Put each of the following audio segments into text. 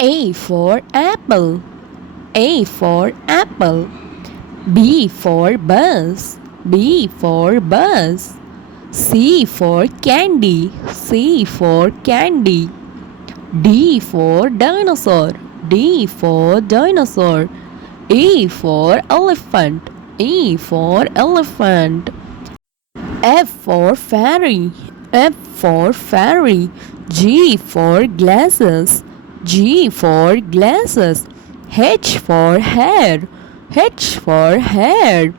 A for apple. A for apple. B for bus. B for bus. C for candy. C for candy. D for dinosaur. D for dinosaur. E for elephant. E for elephant. F for fairy. F for fairy. G for glasses. G for glasses. H for hair. H for hair.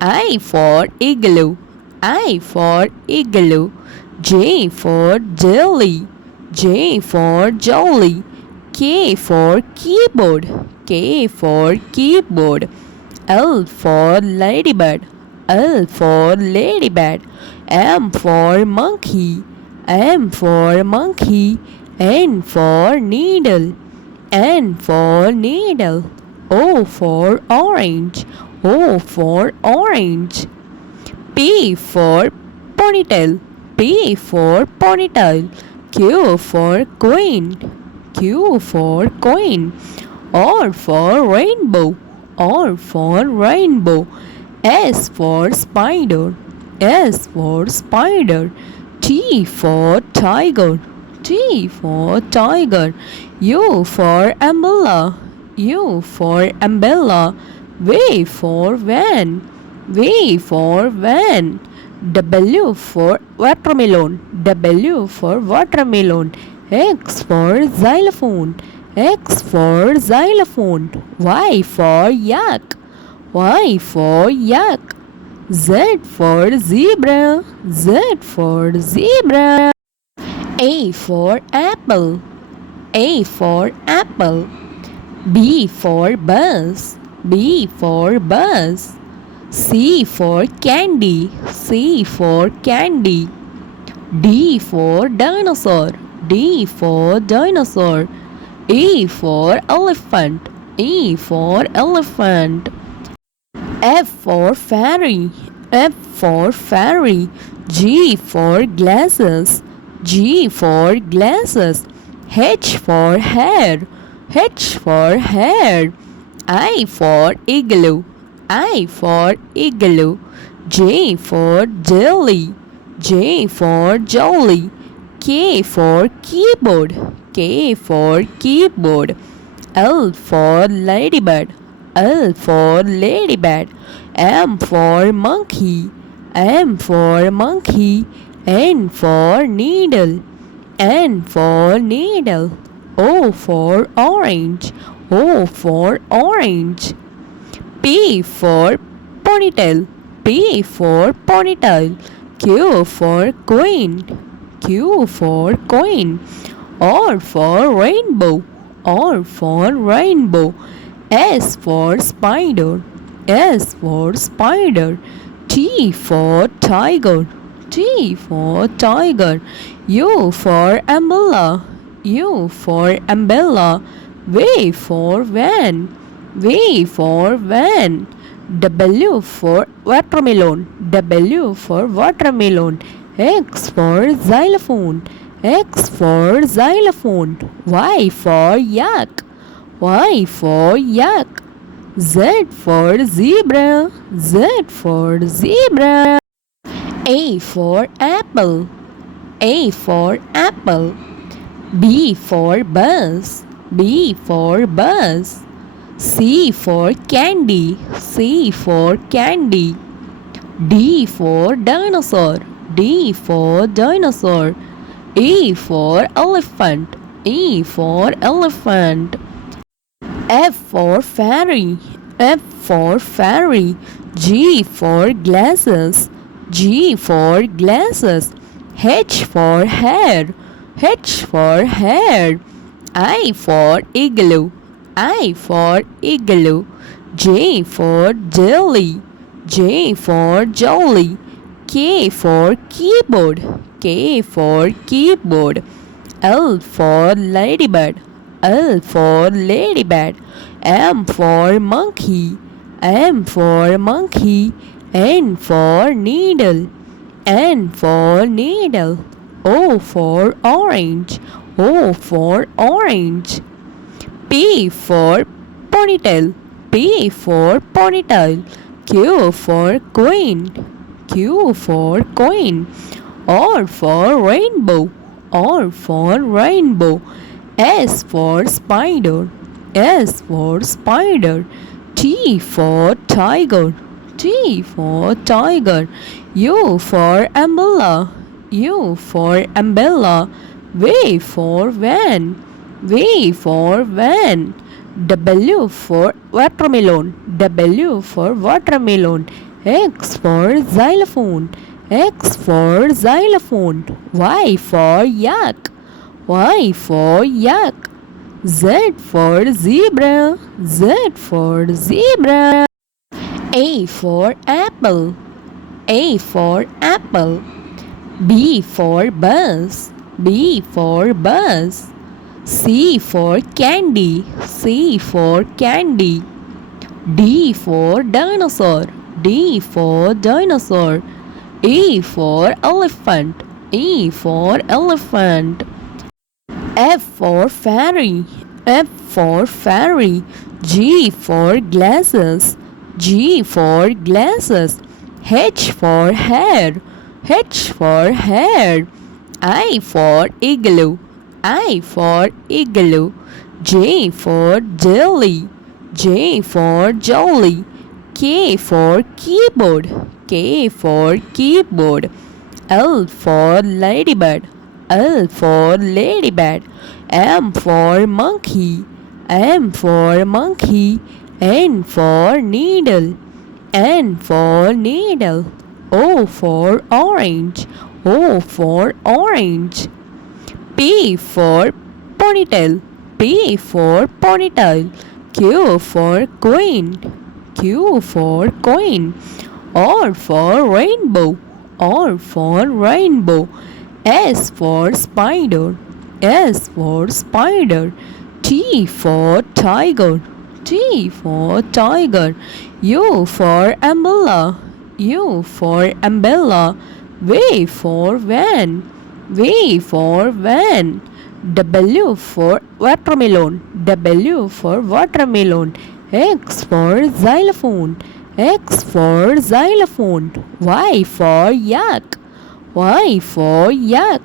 I for igloo. I for igloo. J for jelly. J for jolly. K for keyboard. K for keyboard. L for ladybird. L for ladybird. M for monkey. M for monkey. N for needle. N for needle. O for orange. O for orange. P for ponytail. P for ponytail. Q for queen. Q for queen. R for rainbow. R for rainbow. S for spider. S for spider. T for tiger. T for tiger. U for umbrella. U for umbrella. V for van. V for van. W for watermelon. W for watermelon. X for xylophone. X for xylophone. Y for yak. Y for yak. Z for zebra. Z for zebra. A for apple. A for apple. B for bus. B for bus. C for candy. C for candy. D for dinosaur. D for dinosaur. E for elephant. E for elephant. F for fairy. F for fairy. G for glasses. G for glasses. H for hair. H for hair. I for igloo. I for igloo. J for jelly. J for jolly. K for keyboard. K for keyboard. L for ladybird. L for ladybird. M for monkey. M for monkey. N for needle. N for needle. O for orange. O for orange. P for ponytail. P for ponytail. Q for queen. Q for queen. R for rainbow. R for rainbow. S for spider. S for spider. T for tiger. T for tiger. U for umbrella. U for umbrella. V for van. V for van. W for watermelon. W for watermelon. X for xylophone. X for xylophone. Y for yak. Y for yak. Z for zebra. Z for zebra. A for apple. A for apple. B for bus. B for bus. C for candy. C for candy. D for dinosaur. D for dinosaur. E for elephant. E for elephant. F for fairy. F for fairy. G for glasses. G for glasses. H for hair. H for hair. I for igloo. I for igloo. J for jelly. J for jolly. K for keyboard. K for keyboard. L for ladybird. L for ladybird. M for monkey. M for monkey. N for needle. N for needle. O for orange. O for orange. P for ponytail. P for ponytail. Q for queen. Q for queen. R for rainbow. R for rainbow. S for spider. S for spider. T for tiger. T for tiger. U for umbrella. U for umbrella. V for van. V for van. W for watermelon. W for watermelon. X for xylophone. X for xylophone. Y for yak. Y for yak. Z for zebra. Z for zebra. A for apple. A for apple. B for bus. B for bus. C for candy. C for candy. D for dinosaur. D for dinosaur. E for elephant. E for elephant. F for fairy. F for fairy. G for glasses. G for glasses. H for hair. H for hair. I for igloo. I for igloo. J for jelly. J for jolly. K for keyboard. K for keyboard. L for ladybird. L for ladybird. M for monkey. M for monkey. N for needle. N for needle. O for orange. O for orange. P for ponytail. P for ponytail. Q for queen. Q for queen. R for rainbow. R for rainbow. S for spider. S for spider. T for tiger. T for tiger. U for umbrella. U for umbrella. V for van. V for van. W for watermelon. W for watermelon. X for xylophone. X for xylophone. Y for yak. Y for yak.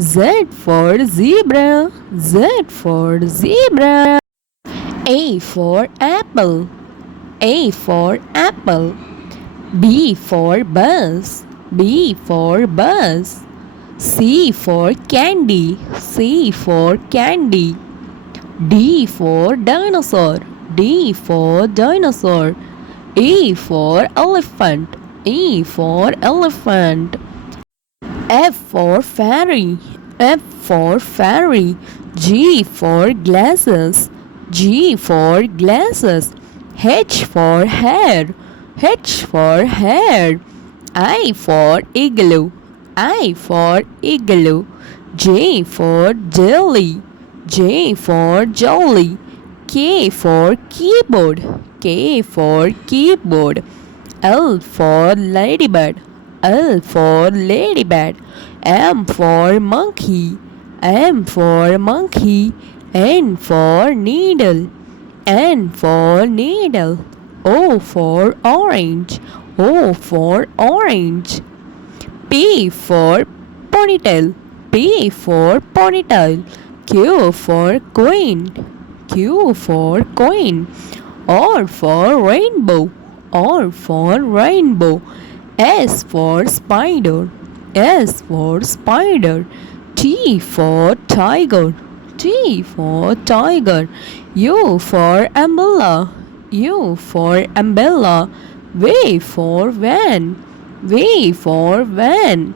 Z for zebra. Z for zebra. A for apple. A for apple. B for bus. B for bus. C for candy. C for candy. D for dinosaur. D for dinosaur. E for elephant. E for elephant. F for fairy. F for fairy. G for glasses. G for glasses. H for hair. H for hair. I for igloo. I for igloo. J for jelly. J for jolly. K for keyboard. K for keyboard. L for ladybird. L for ladybird. M for monkey. M for monkey. N for needle. N for needle. O for orange. O for orange. P for ponytail. P for ponytail. Q for queen. Q for queen. R for rainbow. R for rainbow. S for spider. S for spider. T for tiger. T for tiger. U for umbrella. U for umbrella. V for van. V for van.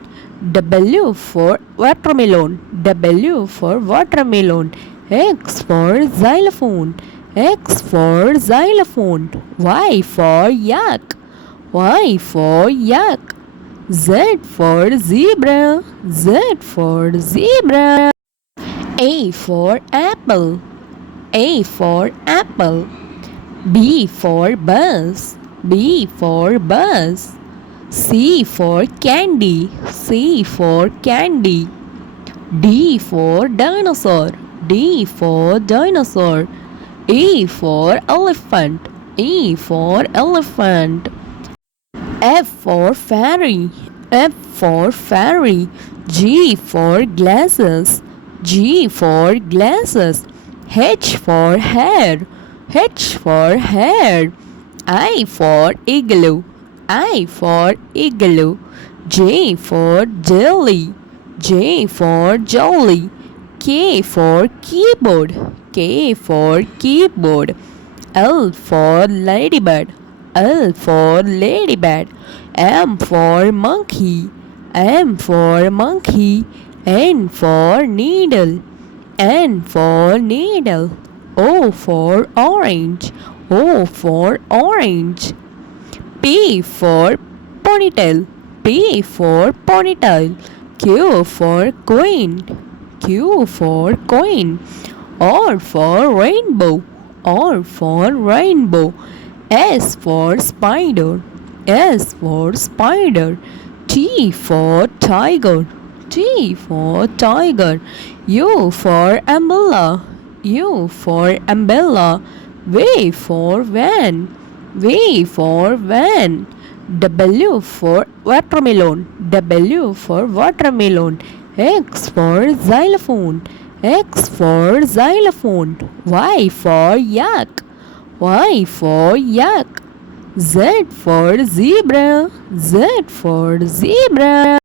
W for watermelon. W for watermelon. X for xylophone. X for xylophone. Y for yak. Y for yak. Z for zebra. Z for zebra. A for apple. A for apple. B for bus. B for bus. C for candy. C for candy. D for dinosaur. D for dinosaur. E for elephant. E for elephant. F for fairy. F for fairy. G for glasses. G for glasses. H for hair. H for hair. I for igloo. I for igloo. J for jelly. J for jolly. K for keyboard. K for keyboard. L for ladybird. L for ladybird. M for monkey. M for monkey. N for needle. N for needle. O for orange. O for orange. P for ponytail. P for ponytail. Q for queen. Q for queen. R for rainbow. R for rainbow. S for spider. S for spider. T for tiger. T for tiger. U for umbrella. U for umbrella. V for van. V for van. W for watermelon. W for watermelon. X for xylophone. X for xylophone. Y for yak. Y for yak. Z for zebra. Z for zebra.